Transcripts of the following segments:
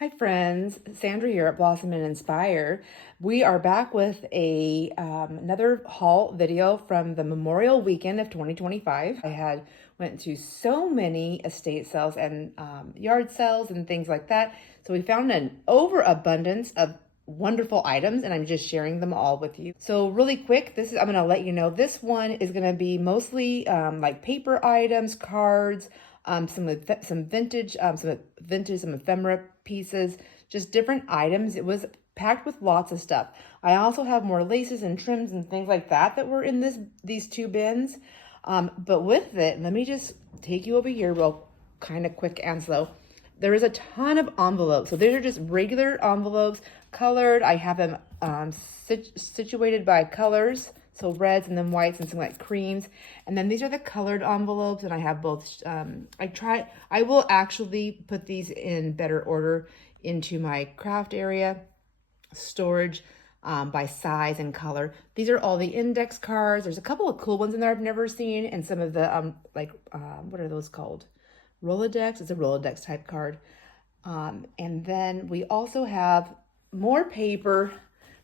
Hi friends, Sandra here at Blossom and Inspire. We are back with another haul video from the Memorial Weekend of 2025. I went to so many estate sales and yard sales and things like that. So we found an overabundance of wonderful items and I'm just sharing them all with you. So really quick, I'm going to let you know this one is going to be mostly like paper items, cards, some vintage, some ephemera pieces, just different items. It was packed with lots of stuff. I also have more laces and trims and things like that were in these two bins. But with it, let me just take you over here real kind of quick and slow. There is a ton of envelopes. So these are just regular envelopes, colored. I have them situated by colors. So reds and then whites and some like creams. And then these are the colored envelopes and I have both. I will actually put these in better order into my craft area, storage by size and color. These are all the index cards. There's a couple of cool ones in there I've never seen. And some of the what are those called? Rolodex. It's a Rolodex type card. And then we also have more paper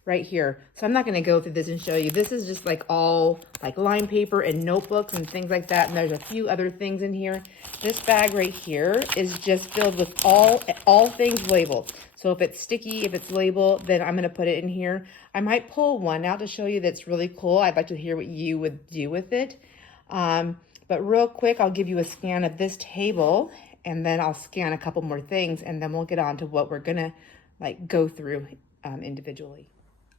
right here. So I'm not going to go through this and show you. This is just like all like line paper and notebooks and things like that. And there's a few other things in here. This bag right here is just filled with all things labeled. So if it's sticky, if it's labeled, then I'm going to put it in here. I might pull one out to show you that's really cool. I'd like to hear what you would do with it. But real quick, I'll give you a scan of this table and then I'll scan a couple more things and then we'll get on to what we're going to like go through individually.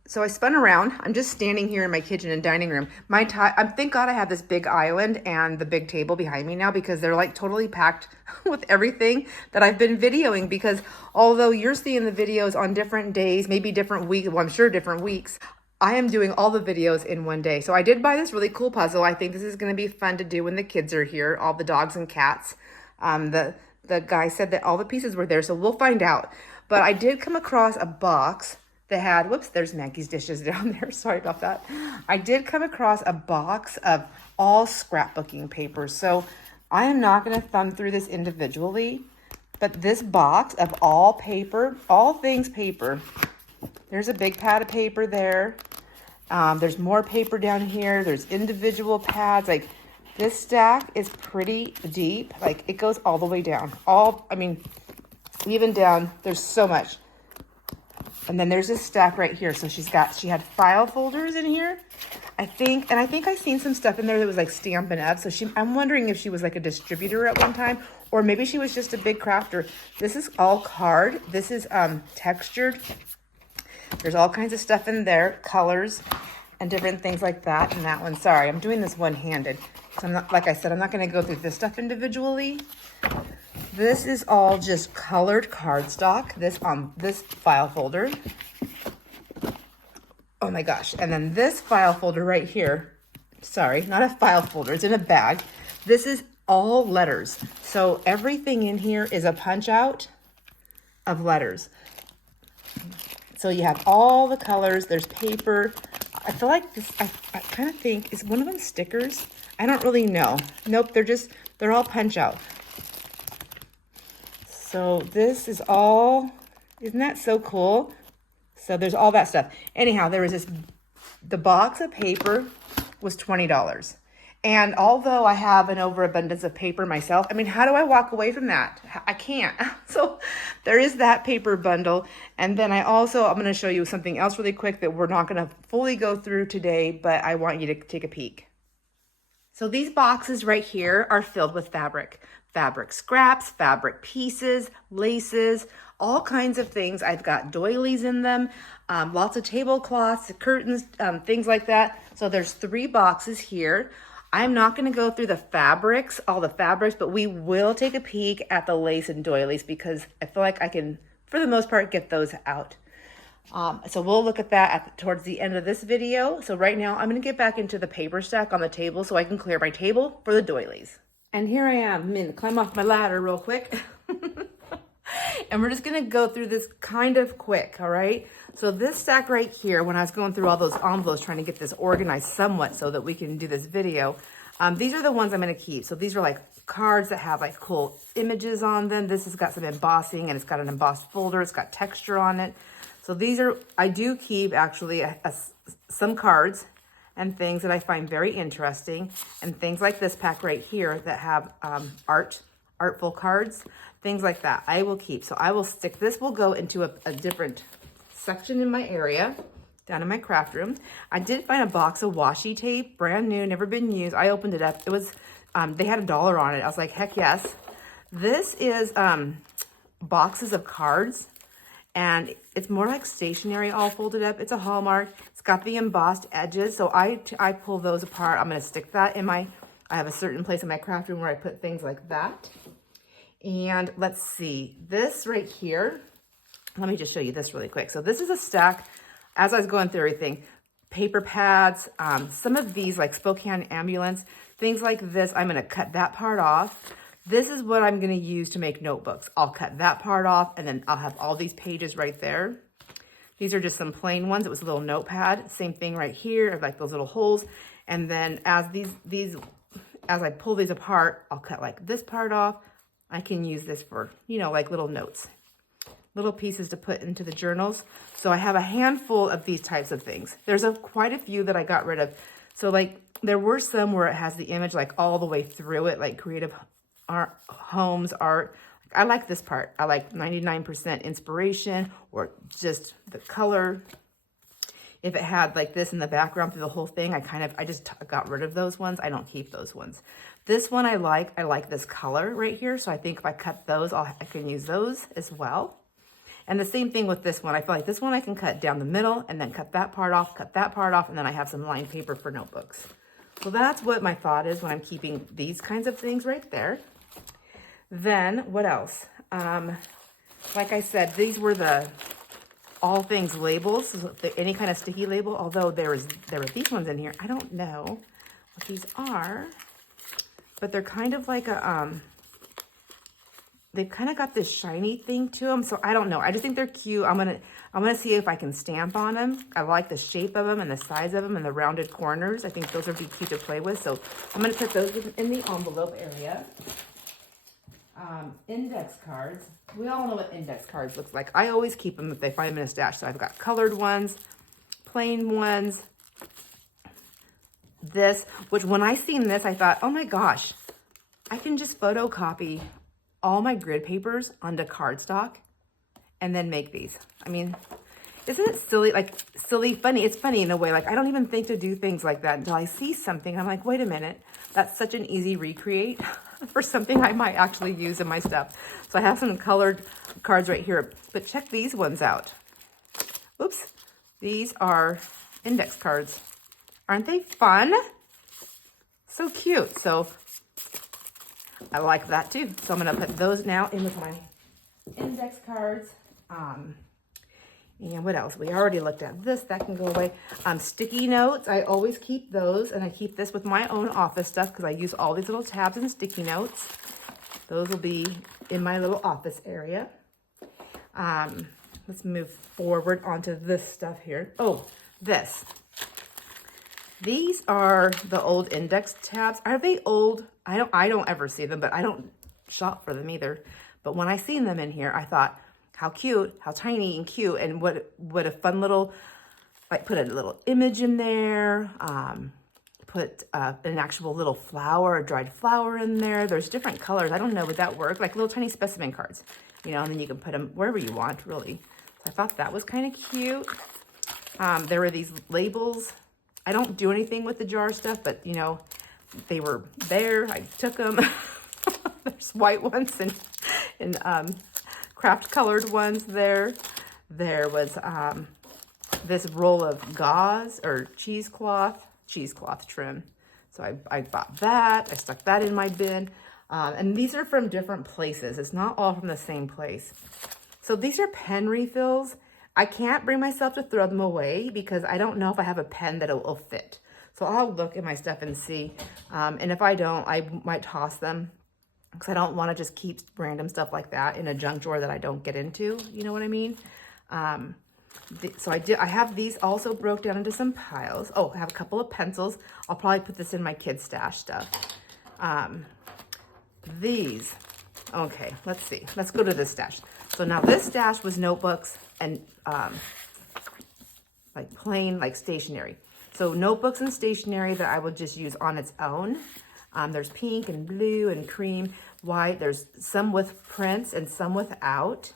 So I spun around. I'm just standing here in my kitchen and dining room. Thank God I have this big island and the big table behind me now because they're like totally packed with everything that I've been videoing, because although you're seeing the videos on different days, maybe different weeks, well, I'm sure different weeks, I am doing all the videos in one day. So I did buy this really cool puzzle. I think this is going to be fun to do when the kids are here, all the dogs and cats. The guy said that all the pieces were there, so we'll find out. But I did come across a box that had, whoops, there's Maggie's dishes down there. Sorry about that. I did come across a box of all scrapbooking papers. So I am not going to thumb through this individually, but this box of all paper, all things paper, there's a big pad of paper there. There's more paper down here. There's individual pads. Like this stack is pretty deep. Like it goes all the way down. Even down, there's so much. And then there's this stack right here. So she had file folders in here. I think I seen some stuff in there that was like Stampin' Up. So I'm wondering if she was like a distributor at one time, or maybe she was just a big crafter. This is all card. This is textured. There's all kinds of stuff in there, colors and different things like that. And that one, sorry, I'm doing this one-handed. So I'm not, like I said, I'm not going to go through this stuff individually. This is all just colored cardstock. This file folder. Oh my gosh. And then this file folder right here. Sorry, not a file folder. It's in a bag. This is all letters. So everything in here is a punch out of letters. So you have all the colors. There's paper. I feel like this, I kind of think, is one of them stickers? I don't really know. Nope, they're all punch out. So this is all, isn't that so cool? So there's all that stuff. Anyhow, there was the box of paper was $20. And although I have an overabundance of paper myself, how do I walk away from that? I can't. So there is that paper bundle. And then I'm going to show you something else really quick that we're not going to fully go through today, but I want you to take a peek. So these boxes right here are filled with fabric scraps, fabric pieces, laces, all kinds of things. I've got doilies in them, lots of tablecloths, curtains, things like that. So there's 3 boxes here. I'm not going to go through all the fabrics, but we will take a peek at the lace and doilies because I feel like I can, for the most part, get those out. So we'll look at that towards the end of this video. So right now I'm going to get back into the paper stack on the table so I can clear my table for the doilies. And here I am. I'm going to climb off my ladder real quick. And we're just going to go through this kind of quick, all right? So this stack right here, when I was going through all those envelopes trying to get this organized somewhat so that we can do this video, these are the ones I'm going to keep. So these are like cards that have like cool images on them. This has got some embossing and it's got an embossed folder. It's got texture on it. So these are, I do keep actually some cards and things that I find very interesting, and things like this pack right here that have artful cards, things like that I will keep. So I will stick, this will go into a different section in my area, down in my craft room. I did find a box of washi tape, brand new, never been used. I opened it up. It was, they had $1 on it. I was like, heck yes. This is boxes of cards, and it's more like stationery all folded up. It's a Hallmark. It's got the embossed edges. So I pull those apart. I'm going to stick that in my, I have a certain place in my craft room where I put things like that. And let's see, this right here, let me just show you this really quick. So this is a stack, as I was going through everything, paper pads, some of these like Spokane ambulance, things like this, I'm gonna cut that part off. This is what I'm gonna use to make notebooks. I'll cut that part off, and then I'll have all these pages right there. These are just some plain ones. It was a little notepad. Same thing right here, like those little holes. And then as as I pull these apart, I'll cut like this part off. I can use this for, you know, like little notes, little pieces to put into the journals. So I have a handful of these types of things. There's quite a few that I got rid of. So like there were some where it has the image like all the way through it, like creative art, homes, art. I like this part. I like 99% inspiration, or just the color. If it had like this in the background through the whole thing, I just got rid of those ones. I don't keep those ones. This one I like this color right here. So I think if I cut those, I can use those as well. And the same thing with this one. I feel like this one I can cut down the middle and then cut that part off, and then I have some lined paper for notebooks. So that's what my thought is when I'm keeping these kinds of things right there. Then what else? Like I said, these were the all things labels, any kind of sticky label, although there were these ones in here. I don't know what these are, but they're kind of like they've kind of got this shiny thing to them. So I don't know. I just think they're cute. I'm gonna see if I can stamp on them. I like the shape of them and the size of them and the rounded corners. I think those would be cute to play with. So I'm gonna put those in the envelope area. Index cards. We all know what index cards looks like. I always keep them if they find them in a stash. So I've got colored ones, plain ones. This, which when I seen this, I thought, oh my gosh, I can just photocopy all my grid papers onto cardstock and then make these. I mean, isn't it silly? Like silly, funny. It's funny in a way. Like I don't even think to do things like that until I see something. I'm like, wait a minute, that's such an easy recreate for something I might actually use in my stuff. So I have some colored cards right here, but check these ones out. Oops, these are index cards. Aren't they fun? So cute. So I like that too. So I'm gonna put those now in with my index cards. And what else? We already looked at this. That can go away. Sticky notes. I always keep those, and I keep this with my own office stuff because I use all these little tabs and sticky notes. Those will be in my little office area. Let's move forward onto this stuff here. Oh, this. These are the old index tabs. Are they old? I don't ever see them, but I don't shop for them either. But when I seen them in here, I thought, how cute, how tiny and cute, and what a fun little, like put a little image in there, put an actual little flower, a dried flower in there. There's different colors. I don't know, would that work? Like little tiny specimen cards, you know, and then you can put them wherever you want, really. So I thought that was kind of cute. There were these labels. I don't do anything with the jar stuff, but you know, they were there. I took them. There's white ones and craft colored ones there. There was this roll of gauze or cheesecloth trim. So I bought that. I stuck that in my bin. And these are from different places. It's not all from the same place. So these are pen refills. I can't bring myself to throw them away because I don't know if I have a pen that will fit. So I'll look at my stuff and see. And if I don't, I might toss them because I don't want to just keep random stuff like that in a junk drawer that I don't get into. You know what I mean? So I have these also broke down into some piles. Oh, I have a couple of pencils. I'll probably put this in my kids' stash stuff. these. Okay, let's see. Let's go to this stash. So now this stash was notebooks and like plain, like stationery. So notebooks and stationery that I would just use on its own. There's pink and blue and cream, white. There's some with prints and some without.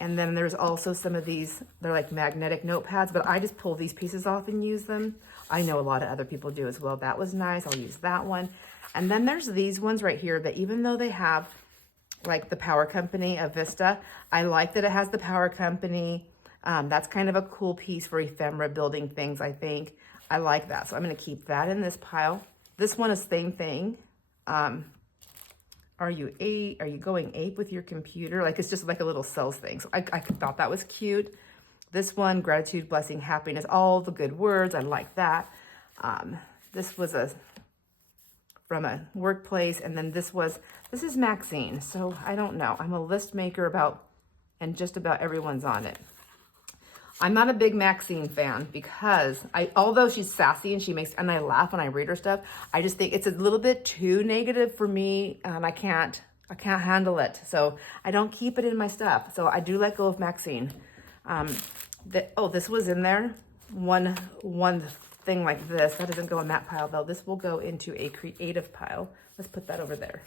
And then there's also some of these, they're like magnetic notepads, but I just pull these pieces off and use them. I know a lot of other people do as well. That was nice. I'll use that one. And then there's these ones right here that even though they have like the Power Company of Vista, I like that it has the Power Company. That's kind of a cool piece for ephemera building things, I think. I like that. So I'm going to keep that in this pile. This one is same thing. Are you going ape with your computer? Like, it's just like a little cells thing. So I thought that was cute. This one, gratitude, blessing, happiness, all the good words. I like that. This was from a workplace. And then this is Maxine. So I don't know. I'm a list maker and just about everyone's on it. I'm not a big Maxine fan because although she's sassy and I laugh when I read her stuff, I just think it's a little bit too negative for me. I can't handle it. So I don't keep it in my stuff. So I do let go of Maxine. This was in there. One thing like this, that doesn't go in that pile though. This will go into a creative pile. Let's put that over there.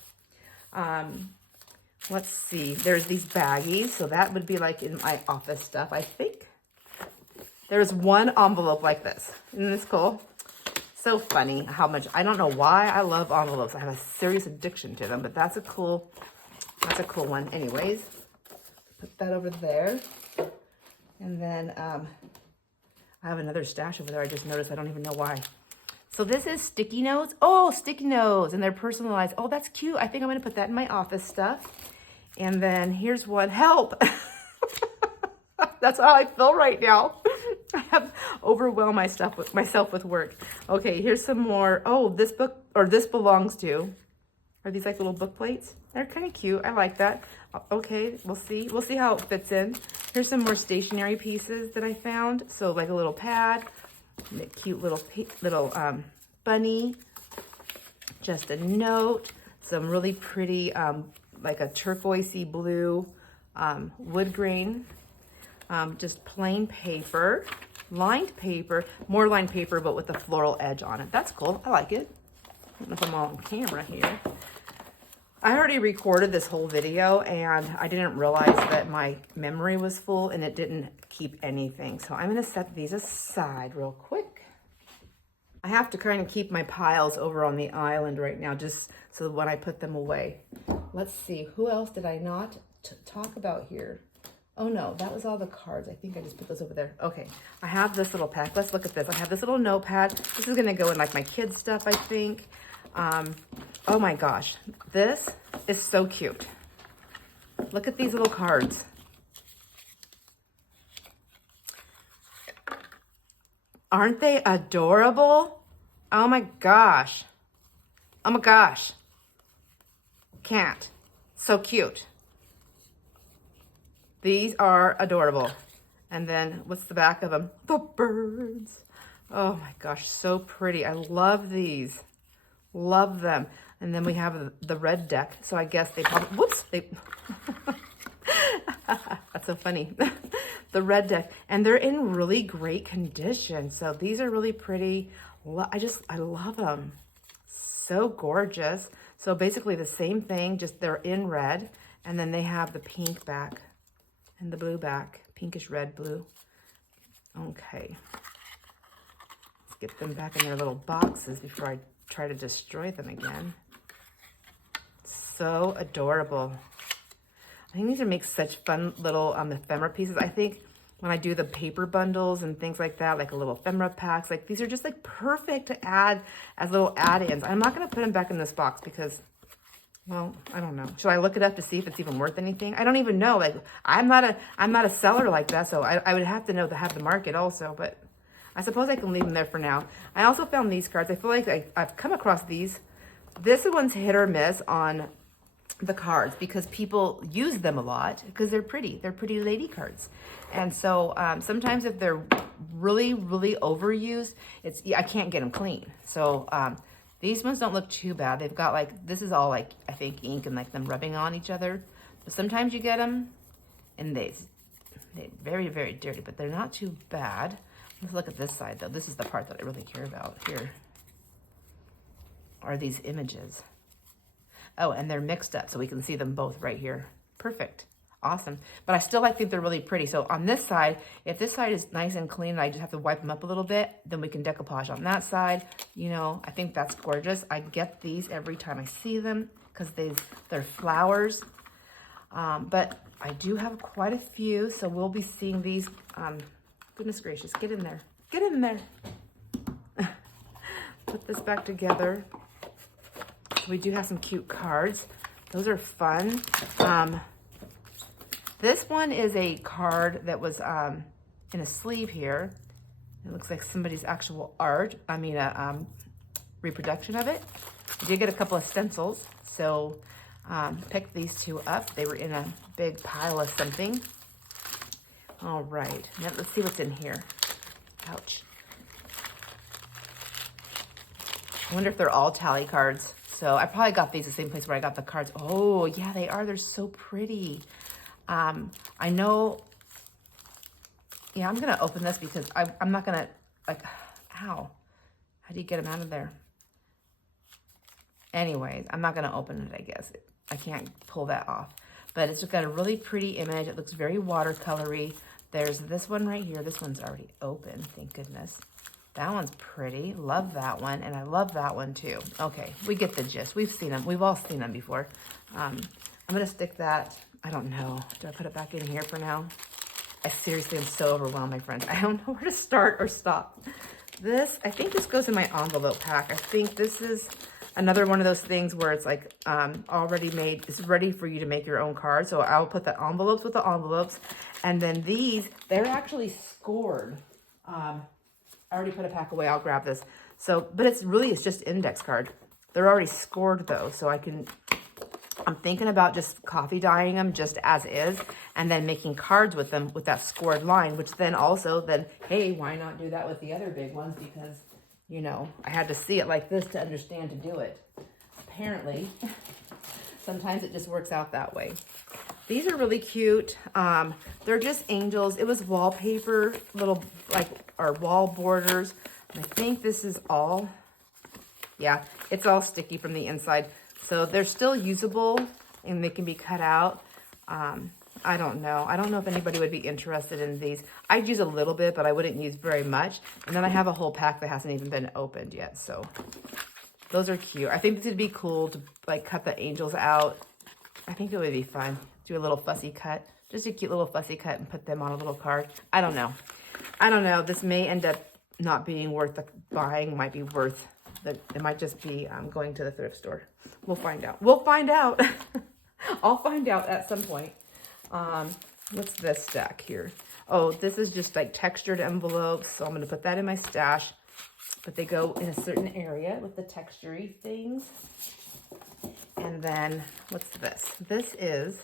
Let's see, there's these baggies. So that would be like in my office stuff, I think. There's one envelope like this. Isn't this cool? So funny how much, I don't know why I love envelopes. I have a serious addiction to them, but that's a cool one. Anyways, put that over there. And then I have another stash over there. I just noticed, I don't even know why. So this is sticky notes. Oh, sticky notes, and they're personalized. Oh, that's cute. I think I'm gonna put that in my office stuff. And then here's one, help. That's how I feel right now. I have overwhelmed myself with work. Okay, here's some more. Oh, this belongs to. Are these like little book plates? They're kind of cute. I like that. Okay, we'll see. We'll see how it fits in. Here's some more stationery pieces that I found. So like a little pad, a cute little bunny, just a note, some really pretty, like a turquoisey blue wood grain. Just plain paper, lined paper, more lined paper, but with a floral edge on it. That's cool. I like it. I don't know if I'm all on camera here. I already recorded this whole video and I didn't realize that my memory was full and it didn't keep anything. So I'm going to set these aside real quick. I have to kind of keep my piles over on the island right now just so when I put them away. Let's see. Who else did I not talk about here? Oh no, that was all the cards. I think I just put those over there. Okay, I have this little pack. Let's look at this. I have this little notepad. This is gonna go in like my kids' stuff, I think. Oh my gosh, this is so cute. Look at these little cards. Aren't they adorable? Oh my gosh. Oh my gosh. Can't. So cute. These are adorable. And then what's the back of them? The birds. Oh my gosh, so pretty. I love these. Love them. And then we have the red deck. So I guess they probably, whoops, that's so funny. The red deck. And they're in really great condition. So these are really pretty. I love them. So gorgeous. So basically the same thing, just they're in red. And then they have the pink back. And the blue back, pinkish red, blue. Okay. Let's get them back in their little boxes before I try to destroy them again. So adorable. I think these would make such fun little ephemera pieces. I think when I do the paper bundles and things like that, like a little ephemera packs, like these are just like perfect to add as little add-ins. I'm not gonna put them back in this box because, well, I don't know. Should I look it up to see if it's even worth anything? I don't even know. Like, I'm not a seller like that, so I would have to know to have the market also, but I suppose I can leave them there for now. I also found these cards. I feel like I've come across these. This one's hit or miss on the cards because people use them a lot because they're pretty. They're pretty lady cards. And so sometimes if they're really, really overused, I can't get them clean. So These ones don't look too bad. They've got like, this is all like, I think ink and like them rubbing on each other. But sometimes you get them and they're very, very dirty, but they're not too bad. Let's look at this side though. This is the part that I really care about. Here are these images. Oh, and they're mixed up so we can see them both right here. Perfect. Awesome. But I still think they're really pretty. So on this side, if this side is nice and clean and I just have to wipe them up a little bit, then we can decoupage on that side. You know, I think that's gorgeous. I get these every time I see them because they're flowers. But I do have quite a few, so we'll be seeing these. Goodness gracious, get in there. Get in there. Put this back together. We do have some cute cards. Those are fun. This one is a card that was in a sleeve here. It looks like somebody's actual art. I mean, a reproduction of it. I did get a couple of stencils, so picked these two up. They were in a big pile of something. All right, now let's see what's in here. Ouch. I wonder if they're all tally cards. So I probably got these the same place where I got the cards. Oh, yeah, they are. They're so pretty. I know, yeah, I'm going to open this because I'm not going to, like, ow. How do you get them out of there? Anyways, I'm not going to open it, I guess. I can't pull that off. But it's just got a really pretty image. It looks very watercolory. There's this one right here. This one's already open, thank goodness. That one's pretty. Love that one. And I love that one too. Okay, we get the gist. We've seen them. We've all seen them before. I'm going to stick that. I don't know. Do I put it back in here for now? I seriously am so overwhelmed, my friends. I don't know where to start or stop. This, I think this goes in my envelope pack. I think this is another one of those things where it's like already made. It's ready for you to make your own card. So I'll put the envelopes with the envelopes. And then these, they're actually scored. I already put a pack away. I'll grab this. So, but it's just index card. They're already scored though. So I'm thinking about just coffee dyeing them just as is and then making cards with them with that scored line, which then hey, why not do that with the other big ones? Because, you know, I had to see it like this to understand to do it. Apparently, sometimes it just works out that way. These are really cute. They're just angels. It was wallpaper, little our wall borders. And I think this is all, yeah, it's all sticky from the inside. So they're still usable and they can be cut out. I don't know. I don't know if anybody would be interested in these. I'd use a little bit, but I wouldn't use very much. And then I have a whole pack that hasn't even been opened yet. So those are cute. I think this would be cool to cut the angels out. I think it would be fun. Do a little fussy cut. Just a cute little fussy cut and put them on a little card. I don't know. I don't know. This may end up not being worth the buying. Might be worth it might just be going to the thrift store. We'll find out. We'll find out. I'll find out at some point. What's this stack here? Oh, this is just textured envelopes. So I'm going to put that in my stash. But they go in a certain area with the textury things. And then what's this? This is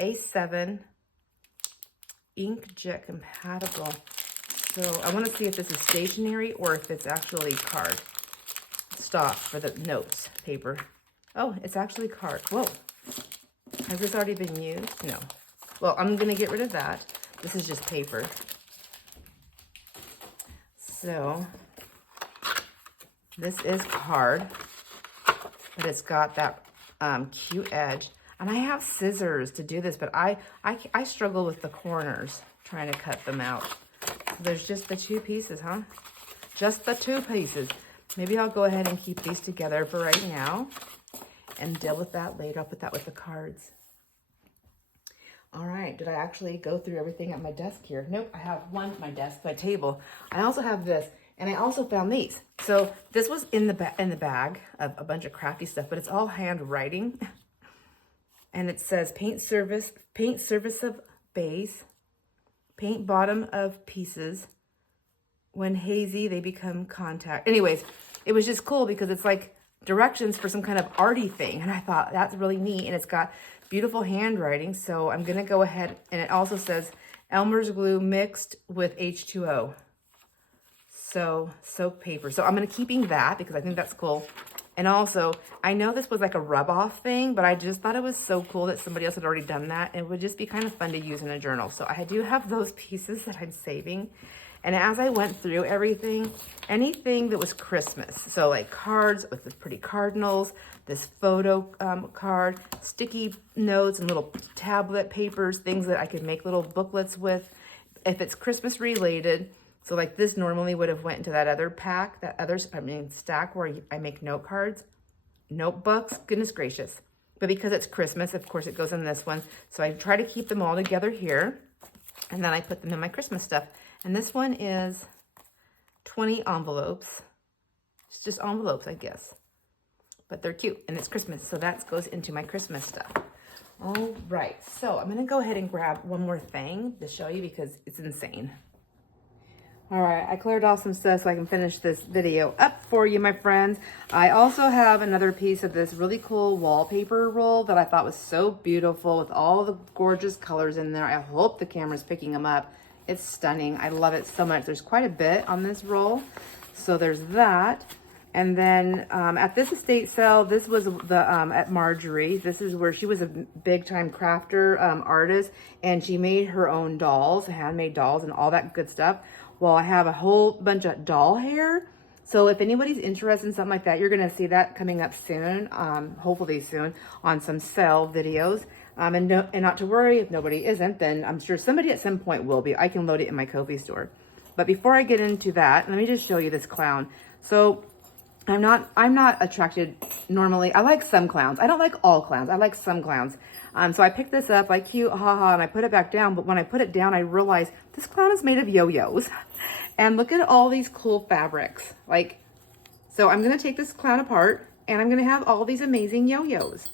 A7 inkjet compatible. So I want to see if this is stationery or if it's actually card stock for the notes paper. Oh, it's actually card. Whoa. Has this already been used? No. Well, I'm going to get rid of that. This is just paper. So this is card, but it's got that cute edge. And I have scissors to do this, but I struggle with the corners trying to cut them out. So there's just the two pieces, huh? Just the two pieces. Maybe I'll go ahead and keep these together for right now and deal with that later. I'll put that with the cards. All right, did I actually go through everything at my desk here? Nope, I have one at my desk, my table. I also have this, and I also found these. So this was in the bag of a bunch of crafty stuff, but it's all handwriting. And it says paint service of base, paint bottom of pieces. When hazy, they become contact. Anyways, it was just cool because it's like directions for some kind of arty thing. And I thought that's really neat. And it's got beautiful handwriting. So I'm going to go ahead. And it also says Elmer's glue mixed with H2O. So soap paper. So I'm going to keeping that because I think that's cool. And also, I know this was like a rub-off thing, but I just thought it was so cool that somebody else had already done that. It would just be kind of fun to use in a journal. So I do have those pieces that I'm saving. And as I went through everything, anything that was Christmas, so like cards with the pretty cardinals, this photo card, sticky notes and little tablet papers, things that I could make little booklets with, if it's Christmas related. So like this normally would have went into that other pack, stack where I make note cards, notebooks, goodness gracious. But because it's Christmas, of course it goes in this one. So I try to keep them all together here. And then I put them in my Christmas stuff. And this one is 20 envelopes. It's just envelopes, I guess. But they're cute and it's Christmas. So that goes into my Christmas stuff. All right, so I'm gonna go ahead and grab one more thing to show you because it's insane. All right, I cleared off some stuff so I can finish this video up for you, my friends. I also have another piece of this really cool wallpaper roll that I thought was so beautiful with all the gorgeous colors in there. I hope the camera's picking them up. It's stunning. I love it so much. There's quite a bit on this roll. So there's that. And then at this estate sale, this was the at Marjorie. This is where she was a big time crafter artist, and she made her own dolls, handmade dolls and all that good stuff. Well, I have a whole bunch of doll hair. So if anybody's interested in something like that, you're gonna see that coming up soon, hopefully soon, on some sale videos. And not to worry, if nobody isn't, then I'm sure somebody at some point will be. I can load it in my Ko-fi store. But before I get into that, let me just show you this clown. So I'm not attracted normally. I like some clowns. I don't like all clowns. I like some clowns. So I picked this up, like cute, haha, and I put it back down. But when I put it down, I realized this clown is made of yo-yos. And look at all these cool fabrics. Like, so I'm gonna take this clown apart and I'm gonna have all these amazing yo-yos.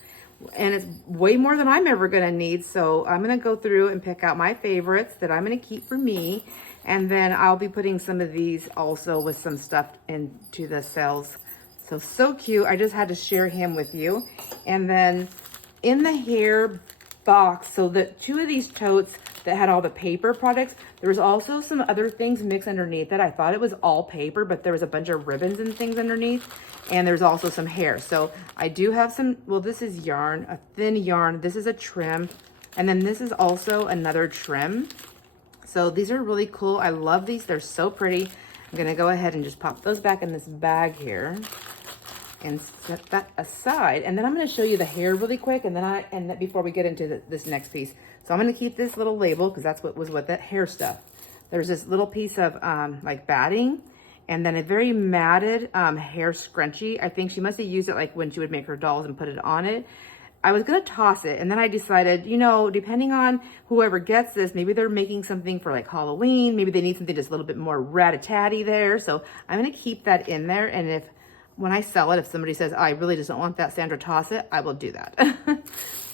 And it's way more than I'm ever gonna need. So I'm gonna go through and pick out my favorites that I'm gonna keep for me. And then I'll be putting some of these also with some stuff into the sales. So cute. I just had to share him with you. And then in the hair box, so the two of these totes that had all the paper products, there was also some other things mixed underneath it. I thought it was all paper, but there was a bunch of ribbons and things underneath. And there's also some hair. So I do have some, well, this is yarn, a thin yarn. This is a trim. And then this is also another trim. So these are really cool. I love these. They're so pretty. I'm gonna go ahead and just pop those back in this bag here and set that aside. And then I'm gonna show you the hair really quick, and then before we get into this next piece. So I'm gonna keep this little label because that's what was with that hair stuff. There's this little piece of like batting, and then a very matted hair scrunchie. I think she must have used it like when she would make her dolls and put it on it. I was gonna toss it, and then I decided, you know, depending on whoever gets this, maybe they're making something for like Halloween, maybe they need something just a little bit more rat-a-tatty there. So I'm gonna keep that in there, and when I sell it, if somebody says, oh, I really just don't want that, Sandra, toss it, I will do that.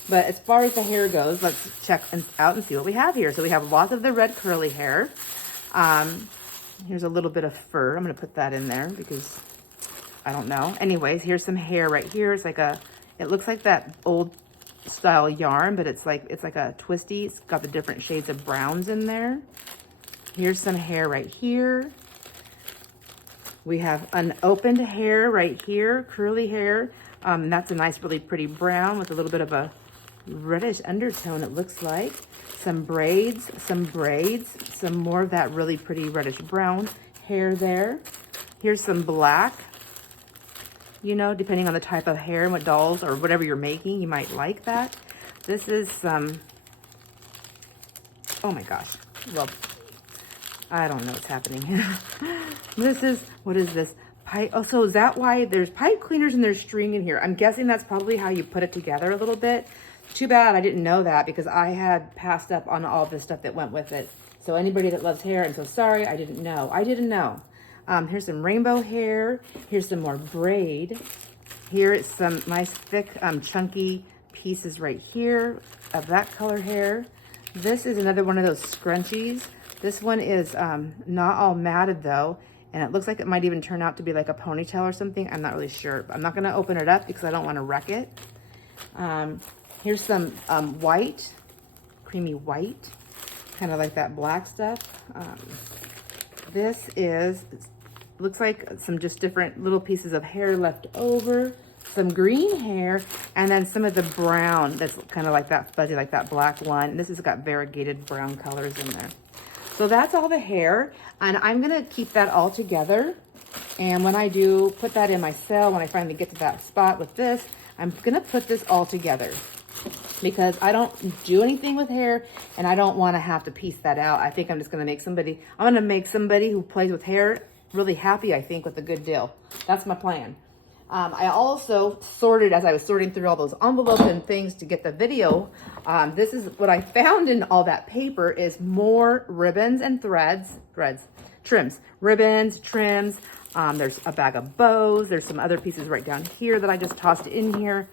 But as far as the hair goes, let's check out and see what we have here. So we have lots of the red curly hair. Here's a little bit of fur. I'm gonna put that in there because I don't know. Anyways, here's some hair right here. It's like it looks like that old style yarn, but it's like a twisty. It's got the different shades of browns in there. Here's some hair right here. We have unopened hair right here, curly hair. That's a nice, really pretty brown with a little bit of a reddish undertone, it looks like. Some braids, some more of that really pretty reddish brown hair there. Here's some black. You know, depending on the type of hair and what dolls or whatever you're making, you might like that. This is some, oh my gosh. Well, I don't know what's happening here. What is this? Pipe, oh, so is that why there's pipe cleaners and there's string in here? I'm guessing that's probably how you put it together a little bit. Too bad I didn't know that because I had passed up on all the stuff that went with it. So anybody that loves hair, I'm so sorry, I didn't know. Here's some rainbow hair. Here's some more braid. Here is some nice thick, chunky pieces right here of that color hair. This is another one of those scrunchies. This one is not all matted though, and it looks like it might even turn out to be like a ponytail or something. I'm not really sure. I'm not gonna open it up because I don't wanna wreck it. Here's some white, creamy white, kind of like that black stuff. This is looks like some just different little pieces of hair left over, some green hair, and then some of the brown that's kind of like that fuzzy, like that black one. This has got variegated brown colors in there. So that's all the hair, and I'm gonna keep that all together. And when I do put that in my cell, when I finally get to that spot with this, I'm gonna put this all together because I don't do anything with hair and I don't wanna have to piece that out. I think I'm just gonna make somebody, who plays with hair really happy, I think, with a good deal. That's my plan. I also sorted, as I was sorting through all those envelopes and things to get the video, this is what I found in all that paper is more ribbons and trims, ribbons, trims. There's a bag of bows. There's some other pieces right down here that I just tossed in here.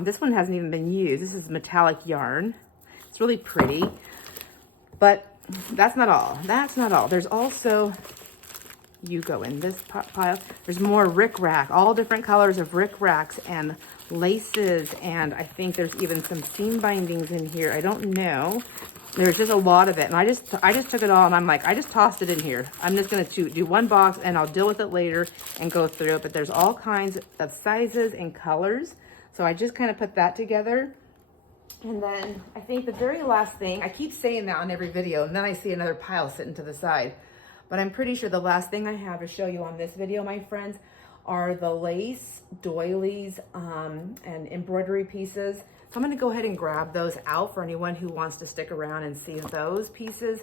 This one hasn't even been used. This is metallic yarn. It's really pretty, but that's not all. That's not all. There's also, you go in this pile. There's more rickrack, all different colors of rickracks and laces, and I think there's even some seam bindings in here. I don't know. There's just a lot of it, and I just took it all, and I'm like, I just tossed it in here. I'm just gonna do one box, and I'll deal with it later and go through it. But there's all kinds of sizes and colors, so I just kind of put that together. And then I think the very last thing, I keep saying that on every video, and then I see another pile sitting to the side. But I'm pretty sure the last thing I have to show you on this video, my friends, are the lace doilies and embroidery pieces. So I'm gonna go ahead and grab those out for anyone who wants to stick around and see those pieces.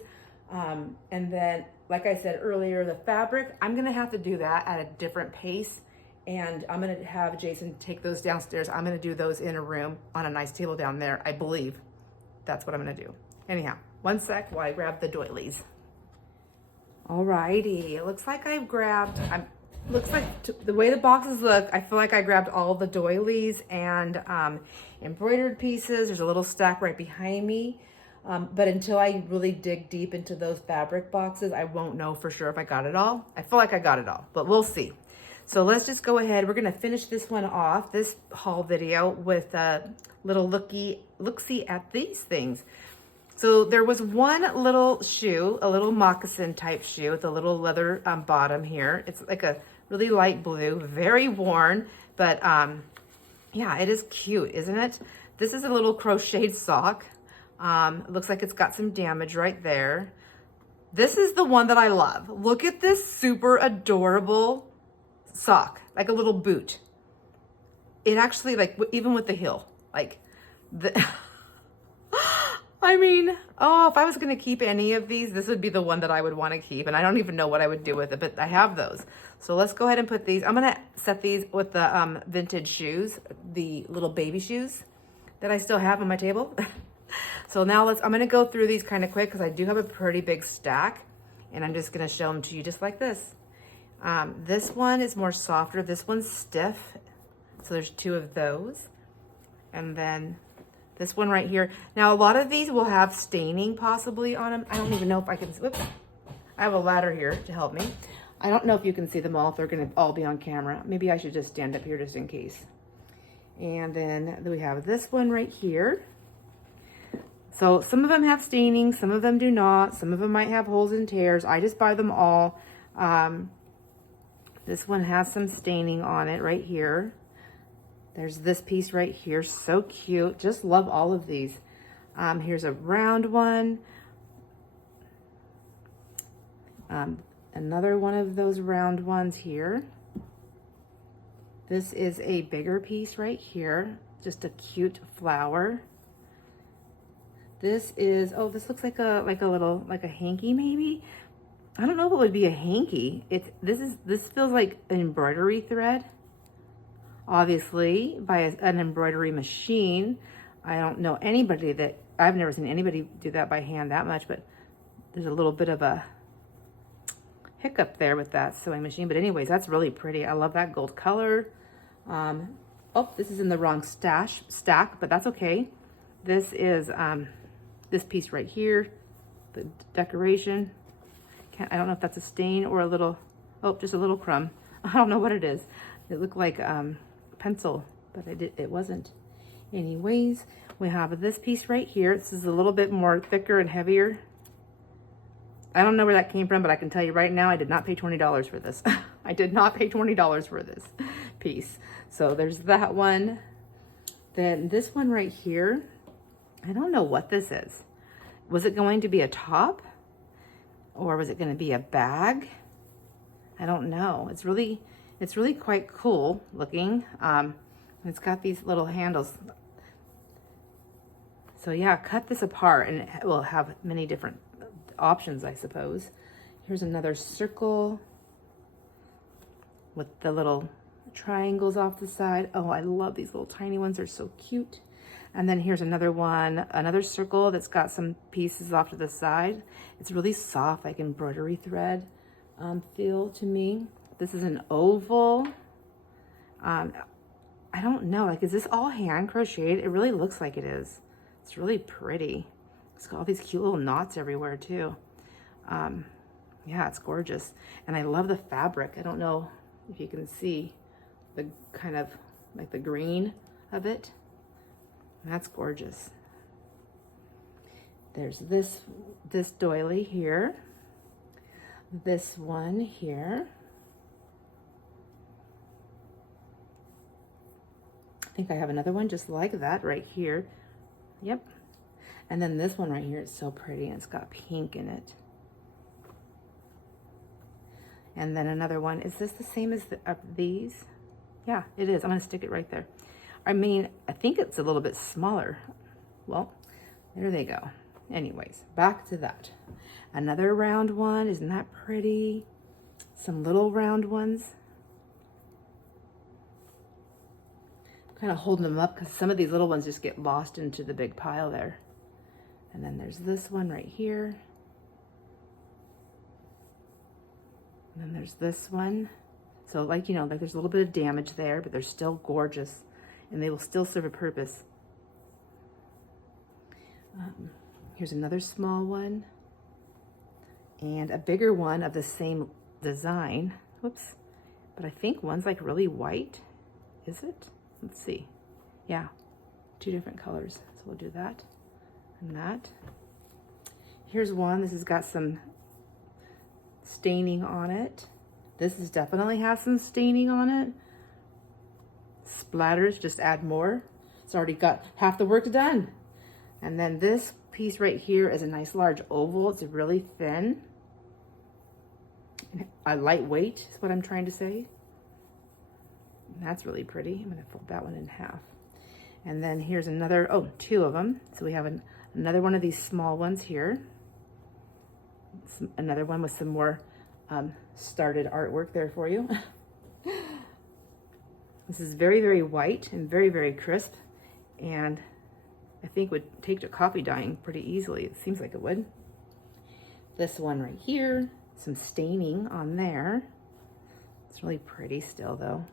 And then, like I said earlier, the fabric, I'm gonna have to do that at a different pace. And I'm gonna have Jason take those downstairs. I'm gonna do those in a room on a nice table down there. I believe that's what I'm gonna do. Anyhow, one sec while I grab the doilies. Alrighty, it looks like I've grabbed, looks like the way the boxes look, I feel like I grabbed all the doilies and embroidered pieces. There's a little stack right behind me. But until I really dig deep into those fabric boxes, I won't know for sure if I got it all. I feel like I got it all, but we'll see. So let's just go ahead. We're gonna finish this one off, this haul video, with a little look-see at these things. So there was one little shoe, a little moccasin type shoe with a little leather bottom here. It's like a really light blue, very worn, but yeah, it is cute, isn't it? This is a little crocheted sock. It looks like it's got some damage right there. This is the one that I love. Look at this super adorable sock, like a little boot. It actually, like, even with the heel, like the I mean, oh, if I was going to keep any of these, this would be the one that I would want to keep. And I don't even know what I would do with it, but I have those. So let's go ahead and put these. I'm going to set these with the vintage shoes, the little baby shoes that I still have on my table. So now I'm going to go through these kind of quick because I do have a pretty big stack. And I'm just going to show them to you just like this. This one is more softer. This one's stiff. So there's two of those. And then this one right here. Now, a lot of these will have staining possibly on them. I don't even know if I can, whoops. I have a ladder here to help me. I don't know if you can see them all, if they're gonna all be on camera. Maybe I should just stand up here just in case. And then we have this one right here. So some of them have staining, some of them do not. Some of them might have holes and tears. I just buy them all. This one has some staining on it right here. There's this piece right here, so cute. Just love all of these. Here's a round one. Another one of those round ones here. This is a bigger piece right here, just a cute flower. This is, oh, this looks like a little, like a hanky maybe. I don't know if it would be a hanky. This feels like an embroidery thread. Obviously, by an embroidery machine. I don't know anybody that, I've never seen anybody do that by hand that much, but there's a little bit of a hiccup there with that sewing machine. But anyways, that's really pretty. I love that gold color. Oh, this is in the wrong stack, but that's okay. This is this piece right here, the decoration. I don't know if that's a stain or a little, oh, just a little crumb. I don't know what it is. It looked like pencil, but it wasn't. Anyways, we have this piece right here. This is a little bit more thicker and heavier. I don't know where that came from, but I can tell you right now, I did not pay $20 for this. I did not pay $20 for this piece. So there's that one. Then this one right here, I don't know what this is. Was it going to be a top? Or was it going to be a bag? I don't know. It's really quite cool looking. It's got these little handles. So yeah, cut this apart and it will have many different options, I suppose. Here's another circle with the little triangles off the side. Oh, I love these little tiny ones. They're so cute. And then here's another one, another circle that's got some pieces off to the side. It's really soft, like embroidery thread feel to me. This is an oval. I don't know, like, is this all hand crocheted? It really looks like it is. It's really pretty. It's got all these cute little knots everywhere too. Yeah, it's gorgeous. And I love the fabric. I don't know if you can see the kind of like the green of it. That's gorgeous. There's this doily here. This one here. I think I have another one just like that right here. Yep. And then this one right here, it's so pretty and it's got pink in it. And then another one, is this the same as these? Yeah, it is. I'm gonna stick it right there. I mean, I think it's a little bit smaller. Well, there they go. Anyways, back to that. Another round one, isn't that pretty? Some little round ones. Kind of holding them up because some of these little ones just get lost into the big pile there. And then there's this one right here. And then there's this one. So like, you know, like there's a little bit of damage there, but they're still gorgeous and they will still serve a purpose. Here's another small one and a bigger one of the same design. Whoops. But I think one's like really white. Is it? Let's see. Yeah, 2 different colors. So we'll do that and that. Here's one. This has got some staining on it. This is definitely has some staining on it. Splatters, just add more. It's already got half the work done. And then this piece right here is a nice large oval. It's really thin. Lightweight is what I'm trying to say. That's really pretty. I'm gonna fold that one in half. And then here's another, oh, 2 of them. So we have another one of these small ones here. Another one with some more started artwork there for you. This is very, very white and very, very crisp. And I think would take to coffee dyeing pretty easily. It seems like it would. This one right here, some staining on there. It's really pretty still though.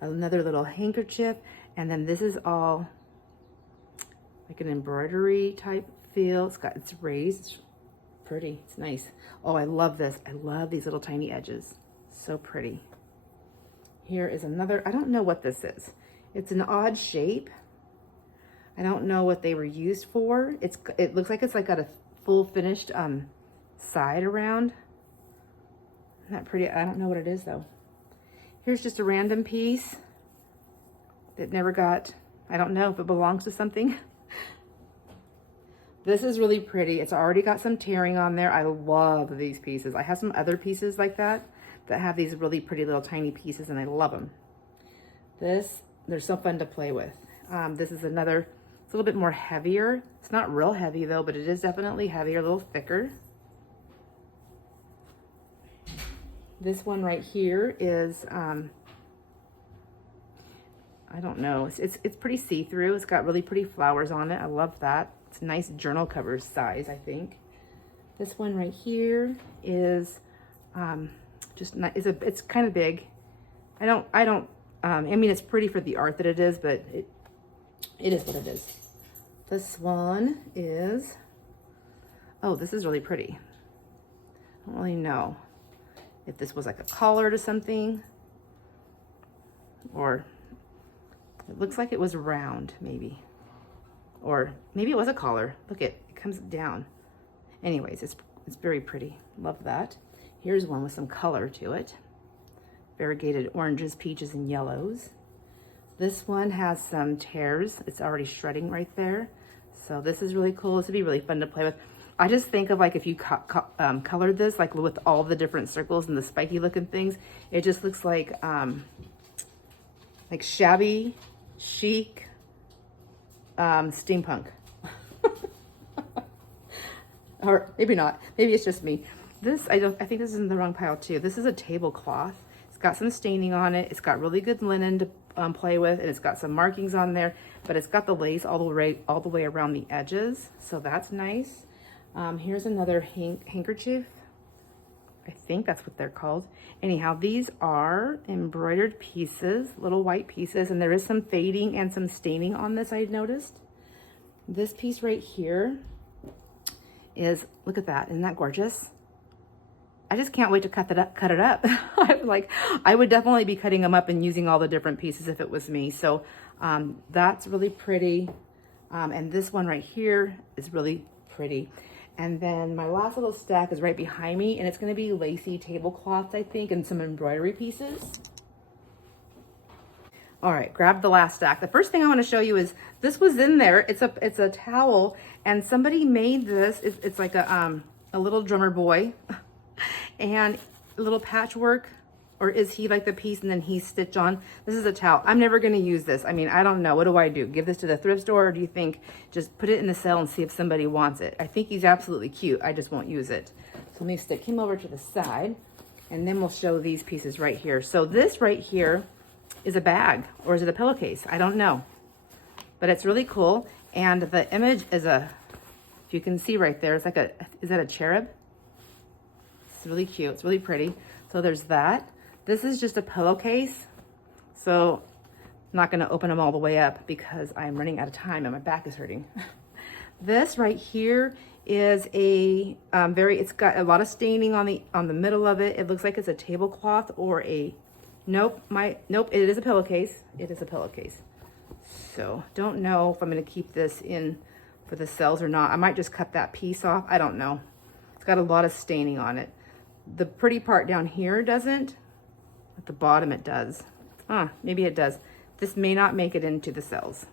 Another little handkerchief, and then this is all like an embroidery type feel. It's raised, it's pretty, it's nice. Oh, I love this. I love these little tiny edges. So pretty. Here is another, I don't know what this is. It's an odd shape. I don't know what they were used for. It looks like it's like got a full finished side around. Isn't that pretty? I don't know what it is though. Here's just a random piece that never got, I don't know if it belongs to something. This is really pretty. It's already got some tearing on there. I love these pieces. I have some other pieces like that have these really pretty little tiny pieces and I love them. They're so fun to play with. This is another, it's a little bit more heavier. It's not real heavy though, but it is definitely heavier, a little thicker. This one right here is, I don't know, it's pretty see-through. It's got really pretty flowers on it. I love that. It's a nice journal cover size, I think. This one right here is it's kind of big. I mean, it's pretty for the art that it is, but it is what it is. This one is, oh, this is really pretty. I don't really know if this was like a collar to something, or it looks like it was round maybe, or maybe it was a collar. Look, it comes down. Anyways, it's very pretty. Love that. Here's one with some color to it. variegated oranges, peaches, and yellows. This one has some tears. It's already shredding right there. So this is really cool. This would be really fun to play with. I just think of like if you colored this, like with all the different circles and the spiky looking things, it just looks like shabby, chic, steampunk. Or maybe not. Maybe it's just me. This, I think this is in the wrong pile too. This is a tablecloth. It's got some staining on it. It's got really good linen to play with, and it's got some markings on there, but it's got the lace all the way around the edges. So that's nice. Here's another handkerchief. I think that's what they're called. Anyhow, these are embroidered pieces, little white pieces, and there is some fading and some staining on this, I noticed. This piece right here is, look at that, isn't that gorgeous? I just can't wait to cut it up. I would definitely be cutting them up and using all the different pieces if it was me. So that's really pretty. And this one right here is really pretty. And then my last little stack is right behind me, and it's gonna be lacy tablecloths, I think, and some embroidery pieces. All right, grab the last stack. The first thing I wanna show you is, this was in there. It's a towel, and somebody made this. It's like a little drummer boy and a little patchwork, or is he like the piece and then he's stitched on? This is a towel. I'm never gonna use this. I mean, I don't know, what do I do? Give this to the thrift store, or do you think just put it in the sale and see if somebody wants it? I think he's absolutely cute. I just won't use it. So let me stick him over to the side, and then we'll show these pieces right here. So this right here is a bag, or is it a pillowcase? I don't know, but it's really cool. And the image is if you can see right there, it's like is that a cherub? It's really cute, it's really pretty. So there's that. This is just a pillowcase. So I'm not gonna open them all the way up because I'm running out of time and my back is hurting. This right here is a it's got a lot of staining on the middle of it. It looks like it's a tablecloth or nope, it is a pillowcase. It is a pillowcase. So don't know if I'm gonna keep this in for the cells or not. I might just cut that piece off. I don't know. It's got a lot of staining on it. The pretty part down here doesn't. At the bottom it does. Maybe it does. This may not make it into the cells.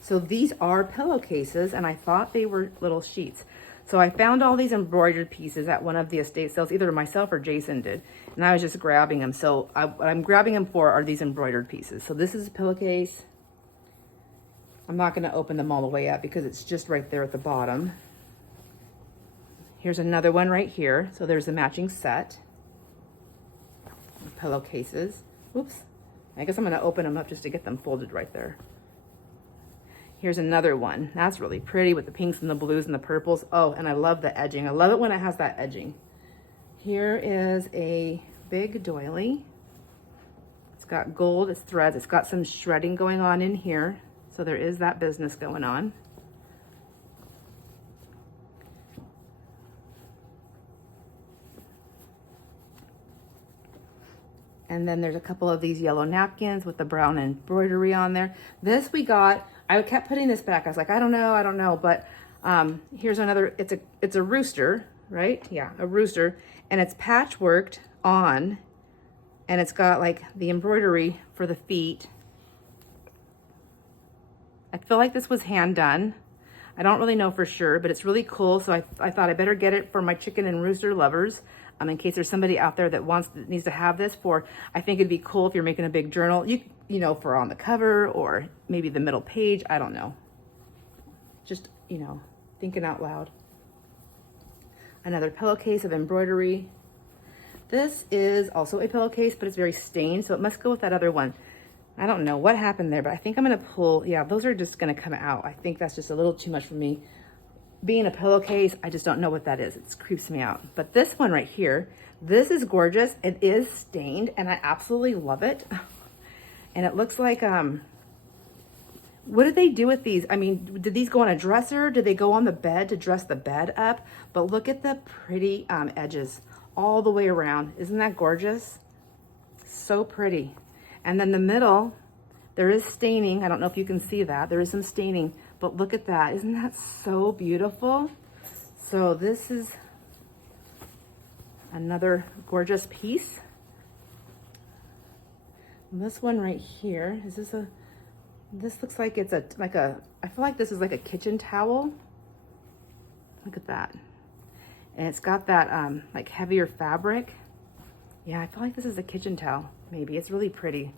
So these are pillowcases, and I thought they were little sheets. So I found all these embroidered pieces at one of the estate sales, either myself or Jason did, and I was just grabbing them. So what I'm grabbing them for are these embroidered pieces. So this is a pillowcase. I'm not gonna open them all the way up because it's just right there at the bottom. Here's another one right here. So there's a matching set of pillowcases. Oops. I guess I'm gonna open them up just to get them folded right there. Here's another one. That's really pretty with the pinks and the blues and the purples. Oh, and I love the edging. I love it when it has that edging. Here is a big doily. It's got gold, it's threads. It's got some shredding going on in here. So there is that business going on. And then there's a couple of these yellow napkins with the brown embroidery on there. This we got, I kept putting this back. I was like, I don't know, but here's another, it's a rooster, right? Yeah, a rooster, and it's patchworked on, and it's got like the embroidery for the feet. I feel like this was hand done. I don't really know for sure, but it's really cool. So I thought I better get it for my chicken and rooster lovers. In case there's somebody out there that needs to have this for, I think it'd be cool if you're making a big journal, you know, for on the cover or maybe the middle page. I don't know. Just, you know, thinking out loud. Another pillowcase of embroidery. This is also a pillowcase, but it's very stained, so it must go with that other one. I don't know what happened there, but I think I'm gonna pull, yeah, those are just gonna come out. I think that's just a little too much for me. Being a pillowcase, I just don't know what that is. It creeps me out. But this one right here, this is gorgeous. It is stained, and I absolutely love it. And it looks like, what did they do with these? I mean, did these go on a dresser? Did they go on the bed to dress the bed up? But look at the pretty edges all the way around. Isn't that gorgeous? So pretty. And then the middle, there is staining. I don't know if you can see that. There is some staining. But look at that, isn't that so beautiful? So this is Another gorgeous piece. And this one right here, this looks like it's I feel like this is like a kitchen towel. Look at that. And it's got that like heavier fabric. Yeah, I feel like this is a kitchen towel, maybe. It's really pretty.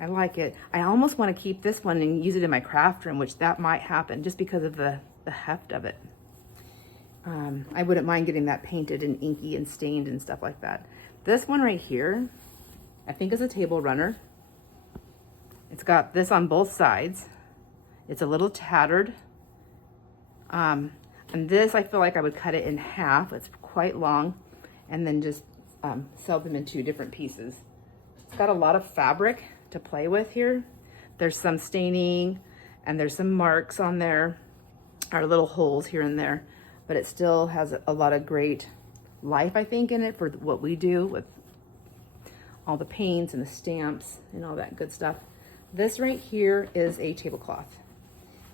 I like it. I almost want to keep this one and use it in my craft room, which that might happen just because of the heft of it. I wouldn't mind getting that painted and inky and stained and stuff like that. This one right here, I think is a table runner. It's got this on both sides. It's a little tattered. And this, I feel like I would cut it in half. It's quite long, and then just sell them in 2 different pieces. It's got a lot of fabric to play with here. There's some staining and there's some marks on there, or little holes here and there, but it still has a lot of great life, I think, in it for what we do with all the paints and the stamps and all that good stuff. This right here is a tablecloth,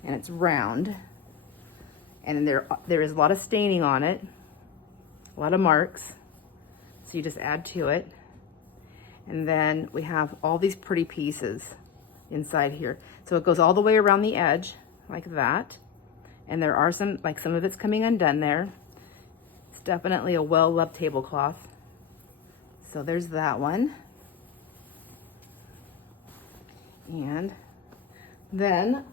and it's round, and there is a lot of staining on it, a lot of marks, so you just add to it. And then we have all these pretty pieces inside here. So it goes all the way around the edge like that. And there are some of it's coming undone there. It's definitely a well-loved tablecloth. So there's that one. And then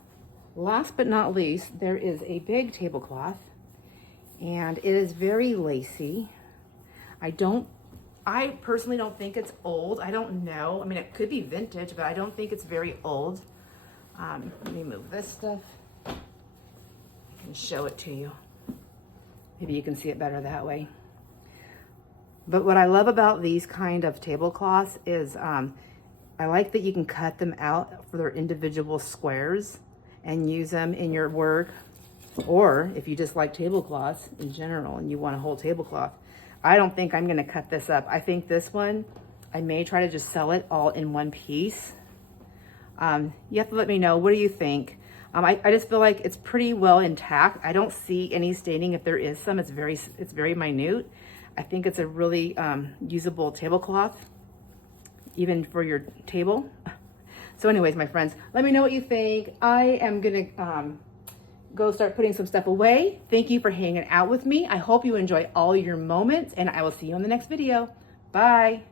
last but not least, there is a big tablecloth, and it is very lacy. I personally don't think it's old. I don't know. I mean, it could be vintage, but I don't think it's very old. Let me move this stuff. I can show it to you. Maybe you can see it better that way. But what I love about these kind of tablecloths is I like that you can cut them out for their individual squares and use them in your work. Or if you just like tablecloths in general and you want a whole tablecloth. I don't think I'm gonna cut this up. I think this one, I may try to just sell it all in one piece. You have to let me know, what do you think? I just feel like it's pretty well intact. I don't see any staining. If there is some, it's very minute. I think it's a really usable tablecloth, even for your table. So anyways, my friends, let me know what you think. I am gonna go start putting some stuff away. Thank you for hanging out with me. I hope you enjoy all your moments, and I will see you in the next video. Bye.